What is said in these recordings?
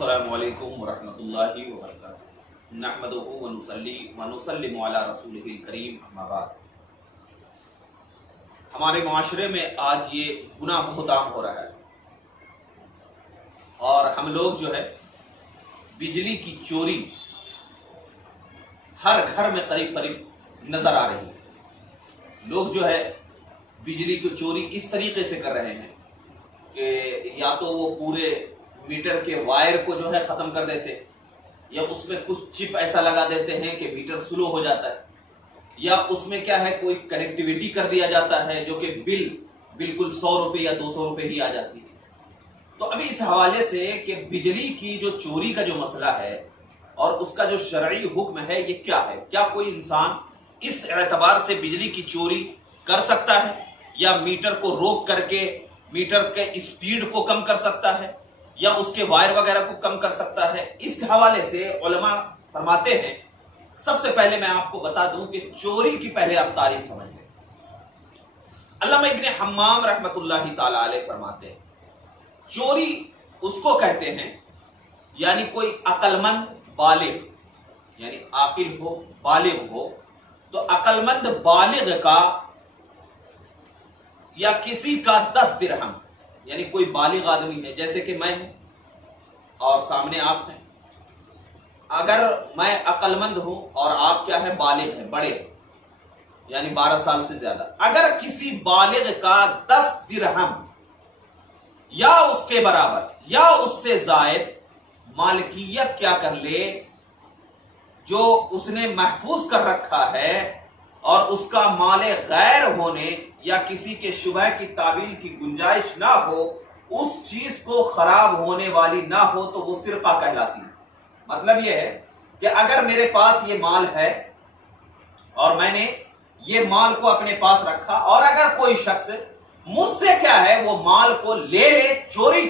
अस्सलामु अलैकुम वरहमतुल्लाहि वबरकातुहू नहमदुहु व नुसल्ली व नुसल्लिमु अला रसूलिहिल करीम अम्मा बाद। हमारे माशरे में आज ये गुनाह बहुत आम हो रहा है और हम लोग जो है बिजली की चोरी हर घर में करीब करीब नजर आ रही है। लोग जो है बिजली की चोरी इस तरीके से कर रहे हैं कि या तो वो पूरे मीटर के वायर को जो है खत्म कर देते, या उसमें कुछ चिप ऐसा लगा देते हैं कि मीटर स्लो हो जाता है, या उसमें क्या है कोई कनेक्टिविटी कर दिया जाता है जो कि बिल्कुल 100 रुपए या 200 रुपए ही आ जाती है। तो अभी इस हवाले से कि बिजली की जो चोरी का जो मसला है और उसका जो शरई हुक्म है ये क्या है, क्या कोई इंसान इस एतबार से बिजली की चोरी कर सकता है या मीटर को रोक करके मीटर के स्पीड को कम कर सकता है या उसके वायर वगैरह को कम कर सकता है। इस हवाले से उलमा फरमाते हैं, सबसे पहले मैं आपको बता दूं कि चोरी की पहले आप तारीफ समझ लें। अल्लामा इब्न हम्माम रहमतुल्लाहि ताला अलैह फरमाते हैं चोरी उसको कहते हैं यानी कोई अक्लमंद बालिग यानी आकिल हो बालिग हो, तो अक्लमंद बालिग का या किसी का 10 दिरहम यानी कोई बालिग आदमी है, जैसे कि मैं हूं और सामने आप हैं। अगर मैं अक्लमंद हूं और आप क्या है बालिग हैं, बड़े यानी 12 साल से ज्यादा, अगर किसी बालिग का 10 दिरहम या उसके बराबर या उससे जायद मालिकियत क्या कर ले जो उसने महफूज कर रखा है और उसका माले गैर होने या किसी के शुबह की तावील की गुंजाइश ना हो, उस चीज को खराब होने वाली ना हो, तो वो सिरका कहलाती है। मतलब यह है कि अगर मेरे पास ये माल है और मैंने ये माल को अपने पास रखा और अगर कोई शख्स मुझसे क्या है वो माल को ले ले, चोरी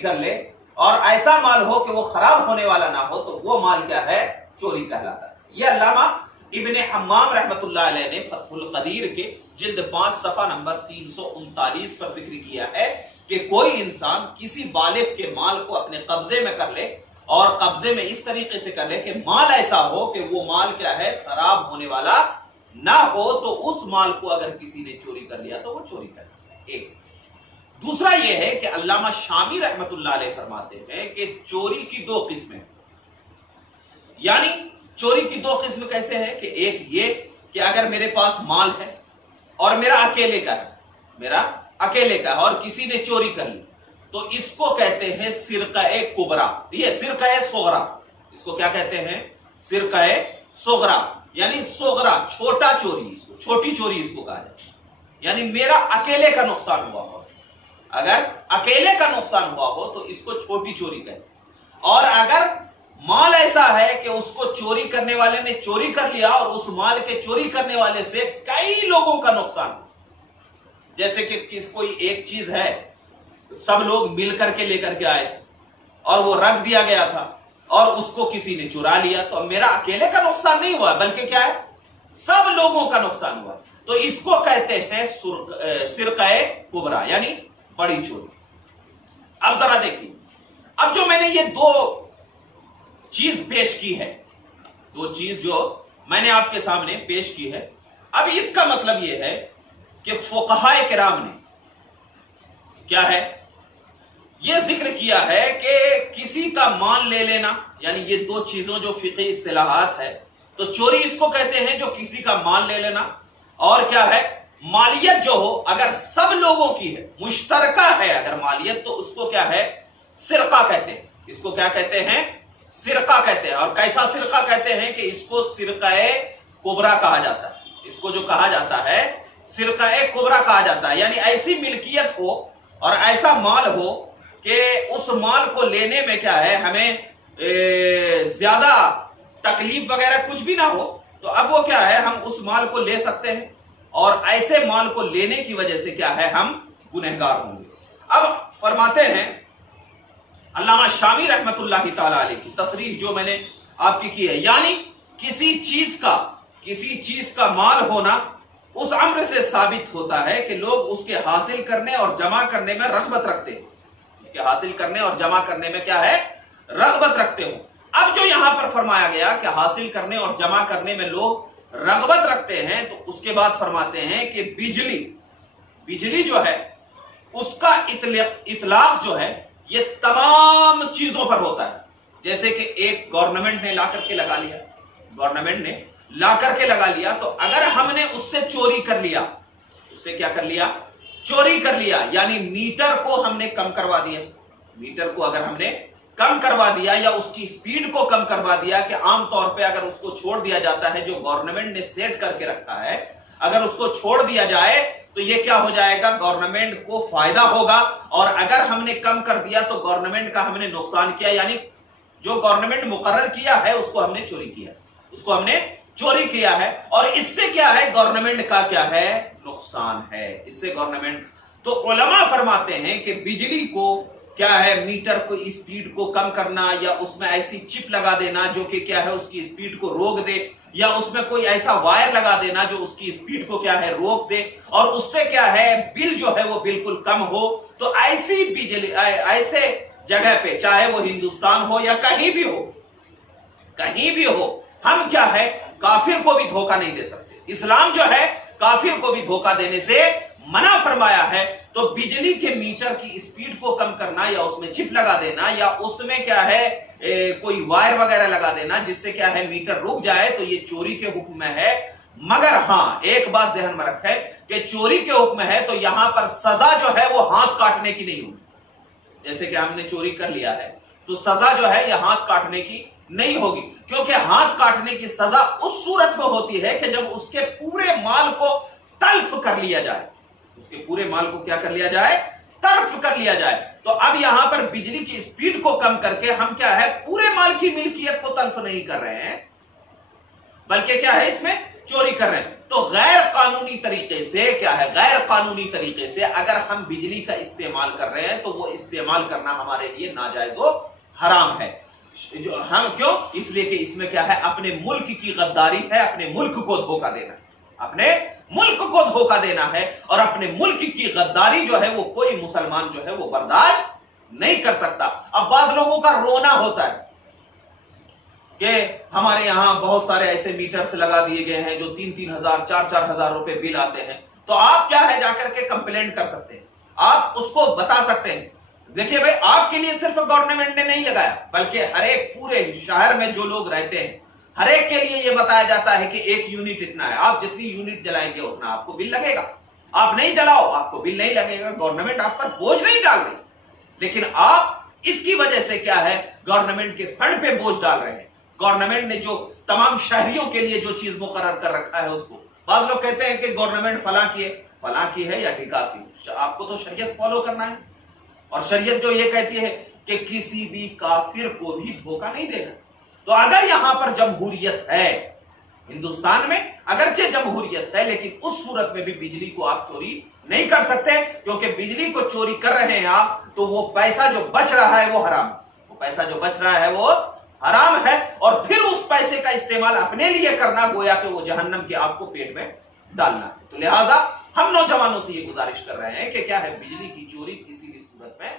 कर ले और ऐसा माल हो कि वो खराब होने वाला ना हो, तो वो माल क्या है चोरी कहलाता है। यह अल्लामा इब्न हम्माम रहमतुल्लाह अलैह ने फतहुल कदीर के जिल्द 5 सफा नंबर 339 पर जिक्र किया है कि कोई इंसान किसी बालिग के माल को अपने कब्जे में कर ले और कब्जे में इस तरीके से कर ले कि माल ऐसा हो कि वो माल क्या है खराब होने वाला ना हो, तो उस माल को अगर किसी ने चोरी कर लिया तो वो चोरी कर लिया। एक दूसरा यह है कि अल्लामा शामी रहमतुल्लाह अलैह फरमाते हैं कि चोरी की 2 किस्में, यानी चोरी की 2 किस्म कैसे है कि एक ये कि अगर मेरे पास माल है और मेरा अकेले का है और किसी ने चोरी कर ली, तो इसको कहते हैं सिरका-ए कुबरा, ये सिरका-ए सोगरा, इसको क्या कहते हैं सिरका-ए सोगरा, यानी सोगरा छोटा चोरी, इसको छोटी चोरी इसको कहा जाता है। यानी मेरा अकेले का नुकसान हुआ हो, अगर अकेले का नुकसान हुआ हो तो इसको छोटी चोरी कहते हैं। और अगर माल ऐसा है कि उसको चोरी करने वाले ने चोरी कर लिया और उस माल के चोरी करने वाले से कई लोगों का नुकसान, जैसे कि कोई एक चीज है सब लोग मिल करके लेकर के आए थे और वो रख दिया गया था और उसको किसी ने चुरा लिया, तो मेरा अकेले का नुकसान नहीं हुआ बल्कि क्या है सब लोगों का नुकसान हुआ, तो इसको कहते हैं सिरका-ए कुबरा यानी बड़ी चोरी। अब जरा देखिए, अब जो मैंने ये 2 चीज पेश की है, 2 चीज जो मैंने आपके सामने पेश की है, अब इसका मतलब यह है कि फुक़हाए किराम ने क्या है यह जिक्र किया है कि किसी का माल ले लेना, यानी ये 2 चीजों जो फिक़ही इस्तिलाहात है, तो चोरी इसको कहते हैं जो किसी का माल ले लेना, और क्या है मालियत जो हो अगर सब लोगों की है, मुश्तरका है अगर मालियत, तो उसको क्या है सिरका कहते हैं। इसको क्या कहते हैं सिरका कहते हैं। और कैसा सिरका कहते हैं कि इसको सिरका-ए कुबरा कहा जाता है, इसको जो कहा जाता है सिरका-ए कुबरा कहा जाता है। यानी ऐसी मिल्कियत हो और ऐसा माल हो कि उस माल को लेने में क्या है हमें ज्यादा तकलीफ वगैरह कुछ भी ना हो, तो अब वो क्या है हम उस माल को ले सकते हैं और ऐसे माल को लेने की वजह से क्या है हम गुनहगार होंगे। अब फरमाते हैं अल्लामा शामी रहमतुल्लाहि ताला अलैह की तसरीह जो मैंने आपकी की है, यानी किसी चीज का माल होना उस अम्र से साबित होता है कि लोग उसके हासिल करने और जमा करने में रग़बत रखते हैं, इसके हासिल करने और जमा करने में क्या है, रगबत रखते हो। अब जो यहां पर फरमाया गया कि हासिल करने और जमा करने में लोग रगबत रखते हैं, तो उसके बाद फरमाते हैं कि बिजली जो है उसका इतलाक जो है ये तमाम चीजों पर होता है। जैसे कि एक गवर्नमेंट ने ला करके लगा लिया, तो अगर हमने उससे चोरी कर लिया, उससे क्या कर लिया, चोरी कर लिया, यानी मीटर को हमने कम करवा दिया। मीटर को अगर हमने कम करवा दिया या उसकी स्पीड को कम करवा दिया, कि आमतौर पे अगर उसको छोड़ दिया जाता है, जो गवर्नमेंट ने सेट करके रखा है, अगर उसको छोड़ दिया जाए तो ये क्या हो जाएगा, गवर्नमेंट को फायदा होगा। और अगर हमने कम कर दिया तो गवर्नमेंट का हमने नुकसान किया, यानी जो गवर्नमेंट मुकर्रर किया है उसको हमने चोरी किया है। और इससे क्या है, गवर्नमेंट का क्या है, नुकसान है, इससे गवर्नमेंट। तो उलमा फरमाते हैं कि बिजली को क्या है, मीटर को स्पीड को कम करना, या उसमें ऐसी चिप लगा देना जो कि क्या है उसकी स्पीड को रोक दे, या उसमें कोई ऐसा वायर लगा देना जो उसकी स्पीड को क्या है रोक दे, और उससे क्या है बिल जो है वो बिल्कुल कम हो। तो ऐसी बिजली ऐसे जगह पे, चाहे वो हिंदुस्तान हो या कहीं भी हो, हम क्या है काफिर को भी धोखा नहीं दे सकते। इस्लाम जो है काफिर को भी धोखा देने से मना फरमाया है। तो बिजली के मीटर की स्पीड को कम करना, या उसमें चिप लगा देना, या उसमें क्या है कोई वायर वगैरह लगा देना जिससे क्या है मीटर रुक जाए, तो ये चोरी के हुक्म में है। मगर हां, एक बात ध्यान में रखें कि चोरी के हुक्म है तो यहां पर सजा जो है वो हाथ काटने की नहीं होगी। जैसे कि हमने चोरी कर लिया है तो सजा जो है यह हाथ काटने की नहीं होगी, क्योंकि हाथ काटने की सजा उस सूरत में होती है कि जब उसके पूरे माल को तल्फ कर लिया जाए, उसके पूरे माल को क्या कर लिया जाए, तल्फ कर लिया जाए। तो अब यहां पर बिजली की स्पीड को कम करके हम क्या है पूरे माल की मिल्कियत को तल्फ नहीं कर रहे हैं, बल्कि क्या है इसमें चोरी कर रहे हैं। तो गैर कानूनी तरीके से क्या है, गैर कानूनी तरीके से अगर हम बिजली का इस्तेमाल कर रहे हैं तो वो इस्तेमाल करना हमारे लिए नाजायज व हराम है। जो हम क्यों, इसलिए कि इसमें क्या है अपने मुल्क की गद्दारी है, अपने मुल्क को धोखा देना, अपने मुल्क को धोखा देना है। और अपने मुल्क की गद्दारी जो है वो कोई मुसलमान जो है वो बर्दाश्त नहीं कर सकता। अब बाज लोगों का रोना होता है कि हमारे यहां बहुत सारे ऐसे मीटर्स लगा दिए गए हैं जो 3-3 हजार 4-4 हजार रुपए बिल आते हैं। तो आप क्या है जाकर के कंप्लेंट कर सकते हैं, आप उसको बता सकते हैं। देखिए भाई, आपके लिए सिर्फ गवर्नमेंट ने नहीं लगाया, बल्कि हर एक पूरे शहर में जो लोग रहते हैं हर एक के लिए यह बताया जाता है कि एक यूनिट इतना है, आप जितनी यूनिट जलाएंगे उतना आपको बिल लगेगा। आप नहीं जलाओ आपको बिल नहीं लगेगा, गवर्नमेंट आप पर बोझ नहीं डाल रही। लेकिन आप इसकी वजह से क्या है गवर्नमेंट के फंड पे बोझ डाल रहे हैं। गवर्नमेंट ने जो तमाम शहरियों के लिए जो चीज मुकर्रर कर रखा है उसको, बाद लोग कहते हैं कि गवर्नमेंट फलां की है या ढिका की, आपको तो शरीयत फॉलो करना है। और शरीयत जो ये कहती है कि किसी भी काफिर को भी धोखा नहीं देना। तो अगर यहां पर जमहूरियत है, हिंदुस्तान में अगरचे जमहूरियत है, लेकिन उस सूरत में भी बिजली को आप चोरी नहीं कर सकते, क्योंकि बिजली को चोरी कर रहे हैं आप तो वो पैसा जो बच रहा है वो हराम, वो पैसा जो बच रहा है वो हराम है। और फिर उस पैसे का इस्तेमाल अपने लिए करना गोया कि वो जहन्नम के आग को पेट में डालना है। तो लिहाजा हम नौजवानों से ये गुजारिश कर रहे हैं कि क्या है बिजली की चोरी किसी भी सूरत में